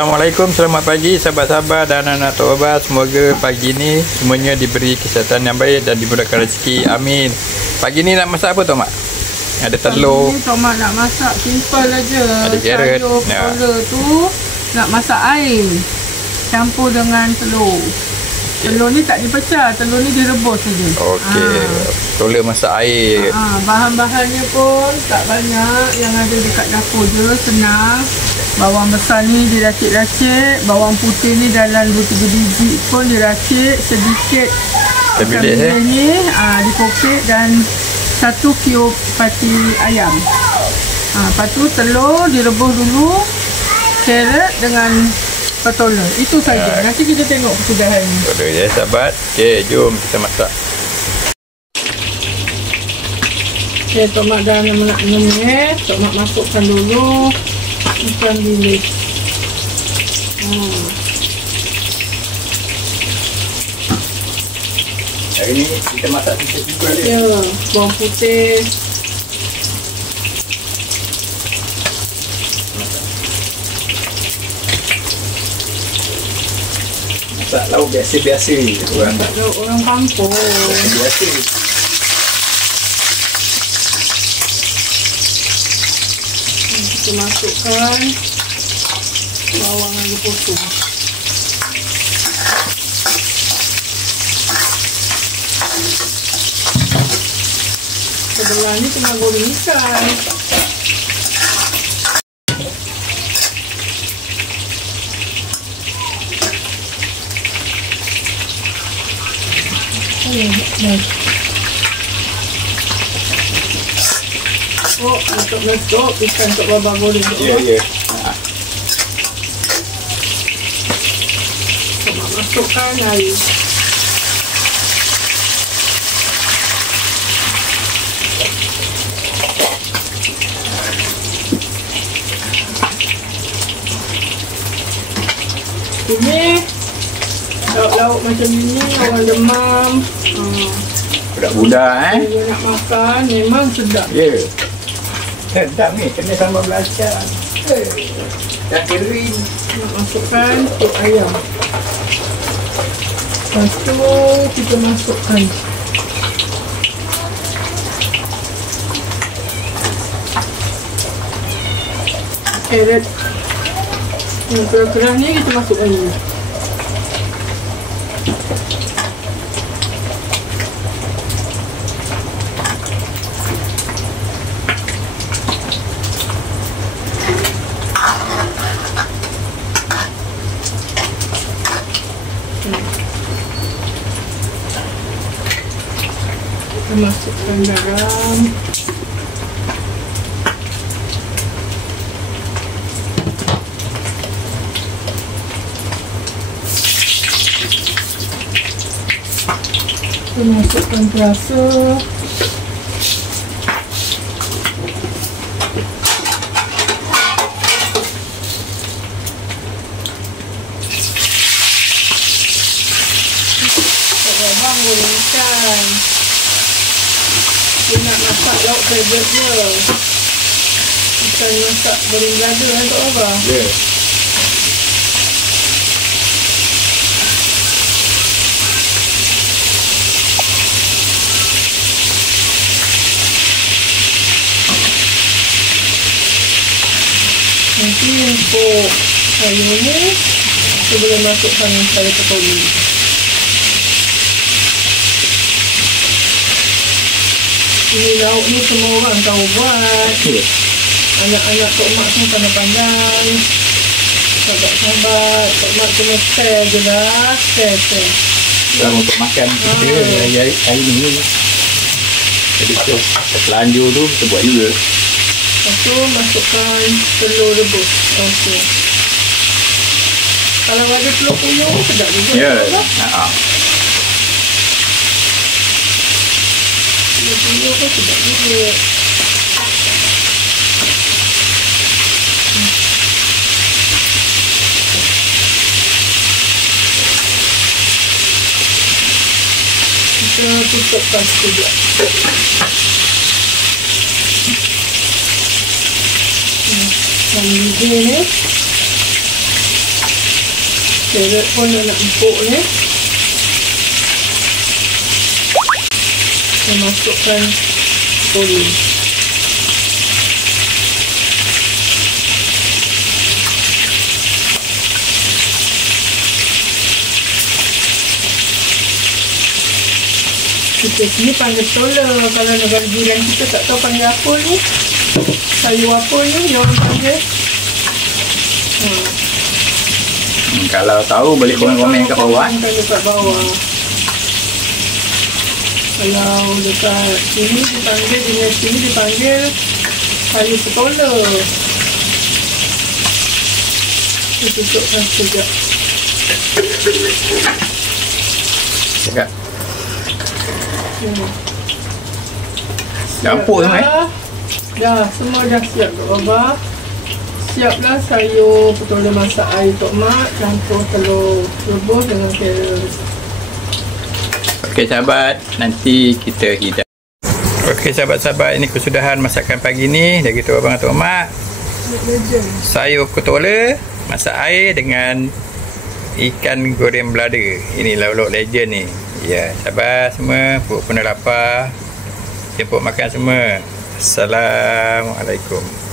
Assalamualaikum, selamat pagi sahabat-sahabat dan anak-anak Tok Baba. Semoga pagi ni semuanya diberi kesihatan yang baik dan dimudahkan rezeki. Amin. Pagi ni nak masak apa Tok Mak? Ada telur. Pagi ni Tok Mak nak masak simple aja. Ada carrot. Sayur pula tu nak masak air campur dengan telur. Telur ni tak dipecah, telur ni direbus saja. Okey. Tolak masak air. Bahan-bahannya pun tak banyak, yang ada dekat dapur je, senang. Bawang besar ni diracik-racik, bawang putih ni dalam 2-3 biji pun diracik, sedikit ikan bilis ni dikopek dan 1 kiub pati ayam. Lepas tu telur direbus dulu, carrot dengan petola. Itu saja. Nanti kita tengok kesudahan ni. Boleh ya sahabat. Okey, jom kita masak. Okey, Tok Mak dah nak menyemeh. Tok Mak masukkan dulu ikan bilis. Hari ni kita masak sikit juga dia. Ya, bawang putih. Masak lauk biasa-biasa je orang. Lauk orang kampung. Biasa. Kita masukkan bawang yang dipotong. Sebelah ni tengah goreng ikan. Oh, letup ikan Tok Baba goreng tu. Ya. Masukkan air. Ini lauk-lauk macam ini orang demam. Budak-budak Dia nak makan memang sedap. Ya. Sedap ni, kena sambal belacan. Dah kering. Nak masukkan tuk ayam. Lepas tu kita masukkan carrot. Yang keras-keras ni kita masukkan dulu. Kita masukkan garam. Kita masukkan perasa. Abang goreng ikan. Dia nak masak lauk carrot je. Bukan masak goreng belada kan Tok Baba? Ya. Nanti untuk sayur ni kita boleh masukkan sayur petola. Ini lauk ni semua orang tahu buat. Anak-anak Tok Mak pun pandai-pandai. Sahabat-sahabat, Tok Mak cuma share je lah. Share. Dan untuk makan kita hari ni. Jadi kita telanjur tu kita buat juga. Lepas tu masukkan telur rebus. Okey. Kalau ada telur puyuh sedap juga. Ya. Telur puyuh pun sedap juga. Kita tutup pas juga. Dan hijau ni Carrot pun dah nak empuk ni. Saya masukkan oli. Kita sini panggil tola. Kalau negara jiran kita tak tahu panggil apa ni. Sayur apa ni yang orang panggil. Kalau tahu boleh komen-komen kat bawah. Dekat bawah. Kalau dekat sini dipanggil, dengan sini dipanggil sayur petola. Kita tutupkan sekejap. Cakap. Campur semua Dah, semua dah siap kat bawah. Siaplah sayur petola masak air tok mak, campur telur rebus dengan carrot. Okey sahabat, nanti kita hidang. Okey sahabat-sahabat, ini kesudahan masakan pagi ni dari Tok Abang Tok Mak. Sayur petola masak air dengan ikan goreng belada. Ini lauk-lauk legend ni. Ya, sahabat semua, perut pun dah lapar. Jemput makan semua. Assalamualaikum.